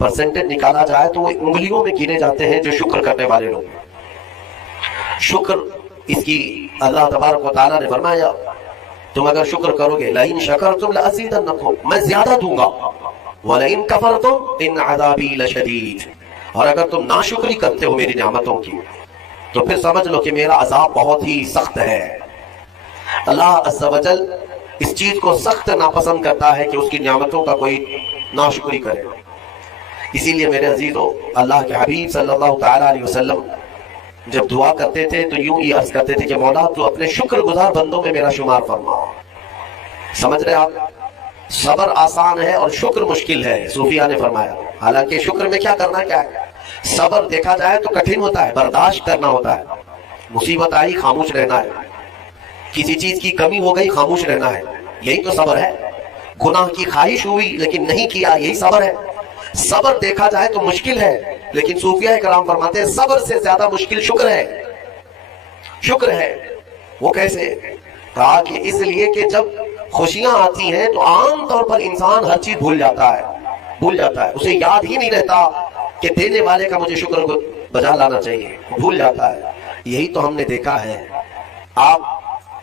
Percentage निकाला जाए तो वो उंगलियों में गिने जाते हैं जो शुक्र करने वाले लोग। शुक्र इसकी अल्लाह तबारक व तआला ने फरमाया तुम अगर शुक्र करोगे लइन शकरतुम लअज़ीदन्नकुम, मैं ज्यादा दूंगा, वलइन कफरतुम इन अज़ाबी लशदीद, और अगर तुम नाशुक्री करते हो मेरी नेमतों की तो फिर समझ लो कि मेरा अजाब बहुत ही सख्त है। अल्लाह अज़्ज़ा व जल इस चीज को सख्त नापसंद करता है कि उसकी नेमतों का कोई नाशुक्री करे। इसीलिए मेरे अजीजों, अल्लाह के हबीब सल्लल्लाहु तआला अलैहि वसल्लम जब दुआ करते थे तो यूं ही अर्ज करते थे कि मौला तू अपने शुक्रगुजार बंदों में मेरा शुमार फरमा। समझ रहे आप, सब्र आसान है और शुक्र मुश्किल है, सूफिया ने फरमाया। हालांकि शुक्र में क्या करना क्या है, सब्र देखा जाए तो कठिन होता है, बर्दाश्त करना होता है। मुसीबत आई खामोश रहना है, किसी चीज की कमी हो गई खामोश रहना है, यही तो सब्र है। गुनाह की ख्वाहिश हुई लेकिन नहीं किया, यही सब्र है। सब्र देखा जाए तो मुश्किल है, लेकिन सूफिया कराम फरमाते हैं सब्र से ज्यादा मुश्किल शुक्र है। शुक्र है वो कैसे? कहा कि इसलिए कि जब खुशियां आती हैं तो आम तौर पर इंसान हर चीज भूल जाता है, उसे याद ही नहीं रहता कि देने वाले का मुझे शुक्र बजा लाना चाहिए, भूल जाता है। यही तो हमने देखा है। आप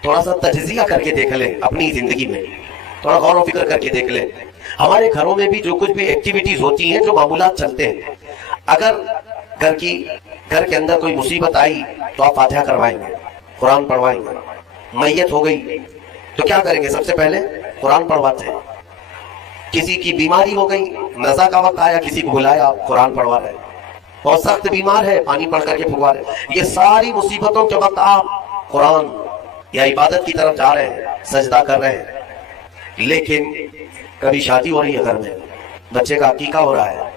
थोड़ा सा तजजिया करके देख लें अपनी जिंदगी में, थोड़ा गौर व फिक्र करके देख लें। हमारे घरों में भी जो कुछ भी एक्टिविटीज होती हैं, जो मामूलात चलते हैं, अगर घर के अंदर कोई मुसीबत आई तो आप फातिहा करवाएंगे, कुरान पढ़वाएंगे। मैयत हो गई तो क्या करेंगे? सबसे पहले कुरान पढ़वाते हैं। किसी की बीमारी हो गई, नज़ा का वक्त आया, किसी को बुलाया, कुरान पढ़वा रहे। बहुत सख्त बीमार है, पानी पढ़ करके फुकवा रहे। ये सारी मुसीबतों के वक्त आप कुरान या इबादत की तरफ जा रहे हैं, सजदा कर रहे हैं। लेकिन कभी शादी हो रही है घर में, बच्चे का अकीका हो रहा है,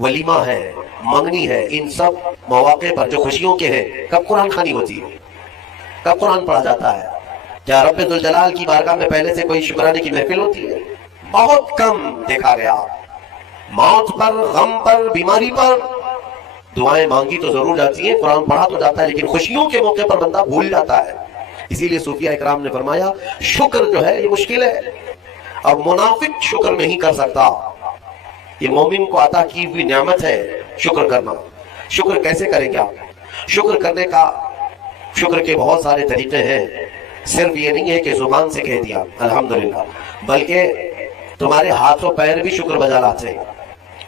वलीमा है, मंगनी है, इन सब मौके पर जो खुशियों के हैं, कब कुरान खानी होती है, कब कुरान पढ़ा जाता है? क्या रब्बे दुल जलाल की बारगाह में पहले से कोई शुक्राने की महफिल होती है? बहुत कम देखा गया। मौत पर, गम पर, बीमारी पर दुआएं मांगी तो जरूर जाती है, कुरान पढ़ा तो जाता है, लेकिन खुशियों के मौके पर बंदा भूल जाता है। इसीलिए सूफिया इकराम ने फरमाया शुक्र जो है ये मुश्किल है, और मुनाफिक शुक्र नहीं कर सकता। ये मोमिन को अता की हुई नेमत है शुक्र करना। शुक्र कैसे करेंगे आप? शुक्र के बहुत सारे तरीके हैं। सिर्फ ये नहीं है कि जुबान से कह दिया अल्हम्दुलिल्लाह, बल्कि तुम्हारे हाथों पैर भी शुक्र बजा लाते हैं,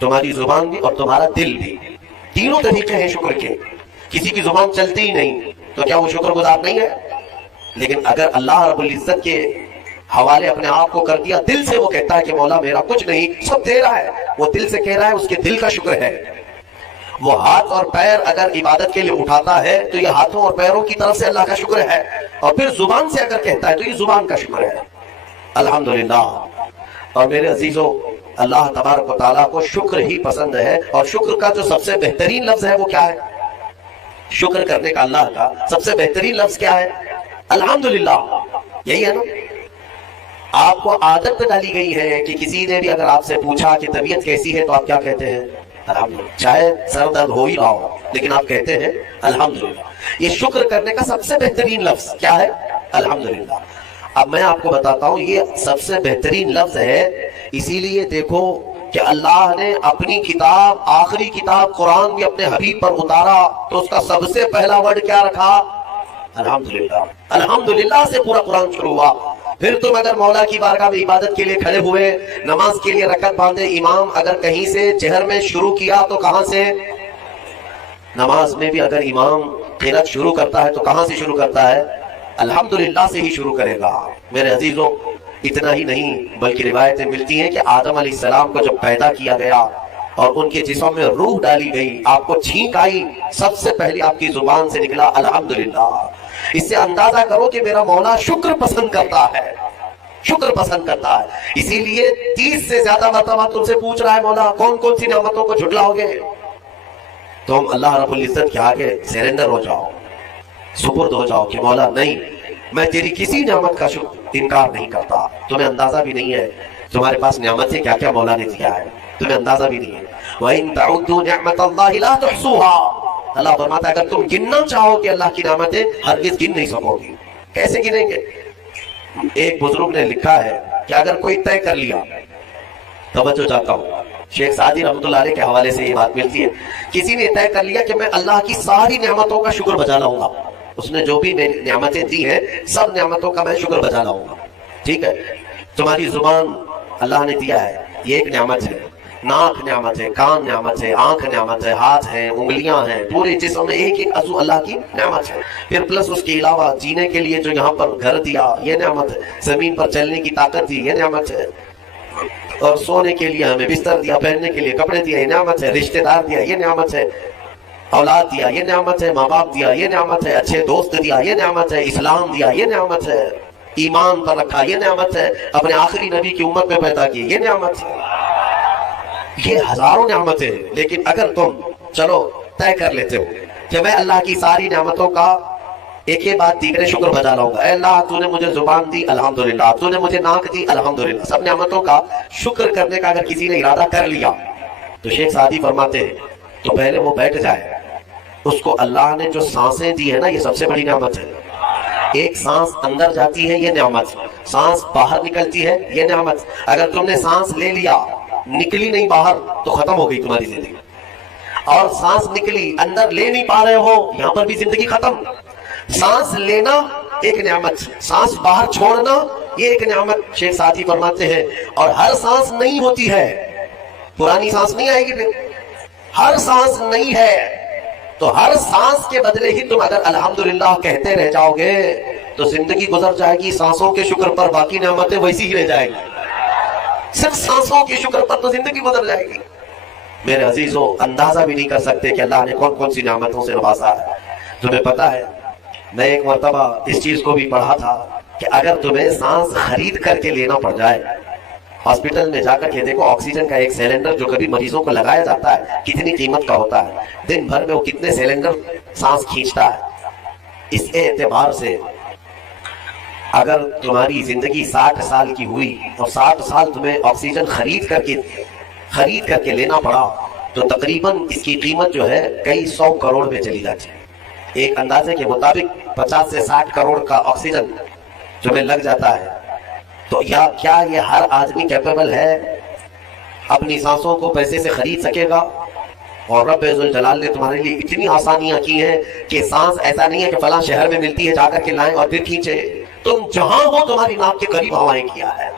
तुम्हारी जुबान भी और तुम्हारा दिल भी। तीनों तरीके हैं शुक्र के। किसी की जुबान चलती ही नहीं तो क्या वो शुक्रगुजार नहीं है? लेकिन अगर अल्लाह रब्बुल इज्जत के हवाले अपने आप को कर दिया, दिल से वो कहता है कि मौला मेरा कुछ नहीं, सब दे रहा है, वो दिल से कह रहा है, उसके दिल का शुक्र है। वो हाथ और पैर अगर इबादत के लिए उठाता है तो ये हाथों और पैरों की तरफ से अल्लाह का शुक्र है, और फिर जुबान से अगर कहता है तो ये जुबान का शुक्र है, अल्हम्दुलिल्लाह। और मेरे अजीजों, अल्लाह तबारक व तआला को शुक्र ही पसंद है, और शुक्र का जो सबसे बेहतरीन लफ्ज है वो क्या है? शुक्र करने का अल्लाह का सबसे बेहतरीन लफ्ज क्या है? अल्हम्दुलिल्लाह। यही है ना? आपको आदत डाली गई है कि किसी ने भी अगर आपसे पूछा कि तबीयत कैसी है तो आप क्या कहते हैं? अल्हम्दुलिल्लाह। चाहे सर दर्द हो ही रहा हो, लेकिन आप कहते हैं अल्हम्दुलिल्लाह। ये शुक्र करने का सबसे बेहतरीन लफ्ज क्या है? अल्हम्दुलिल्लाह। अब मैं आपको बताता हूं, ये सबसे बेहतरीन लफ्ज है। इसीलिए देखो कि अल्लाह ने अपनी किताब, आखिरी किताब कुरान भी अपने हबीब पर उतारा तो उसका सबसे पहला वर्ड क्या रखा? अल्हम्दुलिल्लाह। अल्हम्दुलिल्लाह से पूरा कुरान शुरू हुआ। फिर तुम अगर मौला की बारगाह में इबादत के लिए खड़े हुए, नमाज के लिए रकअत बांधे, इमाम अगर कहीं से जहर में शुरू किया तो कहां से? नमाज में भी अगर इमाम क़िरात शुरू करता है तो कहां से शुरू करता है? अल्हम्दुलिल्लाह से ही शुरू करेगा। मेरे अजीजों, इतना ही नहीं बल्कि रिवायतें मिलती हैं कि आदम अलैहिस्सलाम को जब पैदा किया गया और उनके जिस्म में रूह डाली गई, आपको छींक आई, सबसे पहले आपकी जुबान से निकला अल्हम्दुलिल्लाह। इससे अंदाजा करो कि मेरा मौला शुक्र पसंद करता है, शुक्र पसंद करता है। इसीलिए 30 से ज्यादा मरतबा तुमसे पूछ रहा है मौला कौन कौन सी नेमतों को झुटलाओगे? तुम अल्लाह रब्बुल इज्जत के आगे सरेंडर हो जाओ, सुपुर्द हो जाओ कि मौला नहीं, मैं तेरी किसी नेमत का इनकार नहीं करता। तुम्हें अंदाजा भी नहीं है तुम्हारे पास नेमतें क्या क्या मौला ने दिया है, तुम्हें अंदाजा भी नहीं है। वइन तउद्दू निअमतल्लाहि ला तुहसूहा, अल्लाह फरमाता है अगर तुम गिनना चाहो कि अल्लाह की नेमतें, हरगिज गिन नहीं सकोगे। कैसे गिनेंगे? एक बुजुर्ग ने लिखा है कि अगर कोई तय कर लिया توجہ چاہتا ہوں، شیخ سعدی رحمۃ اللہ علیہ کے حوالے سے یہ بات ملتی ہے، کسی نے طے کر لیا کہ میں اللہ کی ساری نعمتوں کا شکر بجا لاؤں گا، اس نے جو بھی میری نعمتیں دی ہیں سب نعمتوں کا میں شکر بجا لاؤں گا. ٹھیک ہے، تمہاری زبان اللہ نے دیا ہے، یہ ایک نعمت ہے، ناک نعمت ہے، کان نعمت ہے، آنکھ نعمت ہے، ہاتھ ہیں، انگلیاں ہیں، پورے جسم میں ایک ایک عضو اللہ کی نعمت ہے. پھر پلس اس کے علاوہ جینے کے لیے جو یہاں پر گھر دیا یہ نعمت ہے، زمین پر چلنے کی طاقت دی یہ نعمت ہے، اور سونے کے لیے ہمیں بستر دیا، پہننے کے لیے کپڑے دیا یہ نعمت ہے، رشتہ دار دیا یہ نعمت ہے، اولاد دیا یہ نعمت ہے، ماں باپ دیا یہ نعمت ہے، اچھے دوست دیا یہ نعمت ہے، اسلام دیا یہ نعمت ہے، ایمان پر رکھا یہ نعمت ہے، اپنے آخری نبی کی امت میں پیدا کی یہ نعمت ہے. یہ ہزاروں نعمتیں. لیکن اگر تم چلو طے کر لیتے ہو کہ میں اللہ کی ساری نعمتوں کا ایک ہی بات دیگر شکر بجا لاؤں گا، اے اللہ تو نے مجھے زبان دی الحمدللہ، تو نے مجھے ناک دی الحمدللہ، سب نعمتوں کا شکر کرنے کا اگر کسی نے ارادہ کر لیا تو شیخ سعدی فرماتے ہیں تو پہلے وہ بیٹھ جائے، اس کو اللہ نے جو سانسیں دی ہے نا یہ سب سے بڑی نعمت ہے. ایک سانس اندر جاتی ہے یہ نعمت، سانس باہر نکلتی ہے یہ نعمت. اگر تم نے سانس لے لیا نکلی نہیں باہر تو ختم ہو گئی تمہاری زندگی، اور سانس نکلی اندر لے نہیں پا رہے ہو یہاں پر بھی زندگی ختم. سانس لینا ایک نعمت، سانس باہر چھوڑنا یہ ایک نعمت. شیخ سعدی فرماتے ہیں اور ہر سانس نہیں ہوتی ہے، پرانی سانس نہیں آئے گی، پھر ہر سانس نہیں ہے تو ہر سانس کے بدلے ہی تم اگر الحمدللہ کہتے رہ جاؤ گے تو زندگی گزر جائے گی سانسوں کے شکر پر، باقی نعمتیں ویسی ہی رہ جائے گی. صرف سانسوں کے شکر پر تو زندگی گزر جائے گی. میرے عزیزوں اندازہ بھی نہیں کر سکتے کہ اللہ نے کون کون سی نعمتوں سے نوازا ہے. تمہیں پتا ہے میں ایک مرتبہ اس چیز کو بھی پڑھا تھا کہ اگر تمہیں سانس خرید کر کے لینا پڑ جائے، ہاسپٹل میں جا کر کے دیکھو آکسیجن کا ایک سلنڈر جو کبھی مریضوں کو لگایا جاتا ہے کتنی قیمت کا ہوتا ہے، دن بھر میں وہ کتنے سلنڈر سانس کھینچتا ہے. اس اعتبار سے اگر تمہاری زندگی 60 سال کی ہوئی اور 60 سال تمہیں آکسیجن خرید کر کے لینا پڑا تو تقریباً اس کی قیمت جو ہے کئی 100 کروڑ میں چلی جاتی ہے. ایک اندازے کے مطابق 50 سے 60 کروڑ کا آکسیجن تمہیں لگ جاتا ہے. تو کیا یہ ہر آدمی کیپیبل ہے اپنی سانسوں کو پیسے سے خرید سکے گا؟ اور رب ذوالجلال نے تمہارے لیے اتنی آسانیاں کی ہیں کہ سانس ایسا نہیں ہے کہ فلاں شہر میں ملتی ہے جا کر کے لائیں اور پھر کھینچے. تم جہاں ہو تمہاری ناک کے قریب ہوائیں کیا ہے.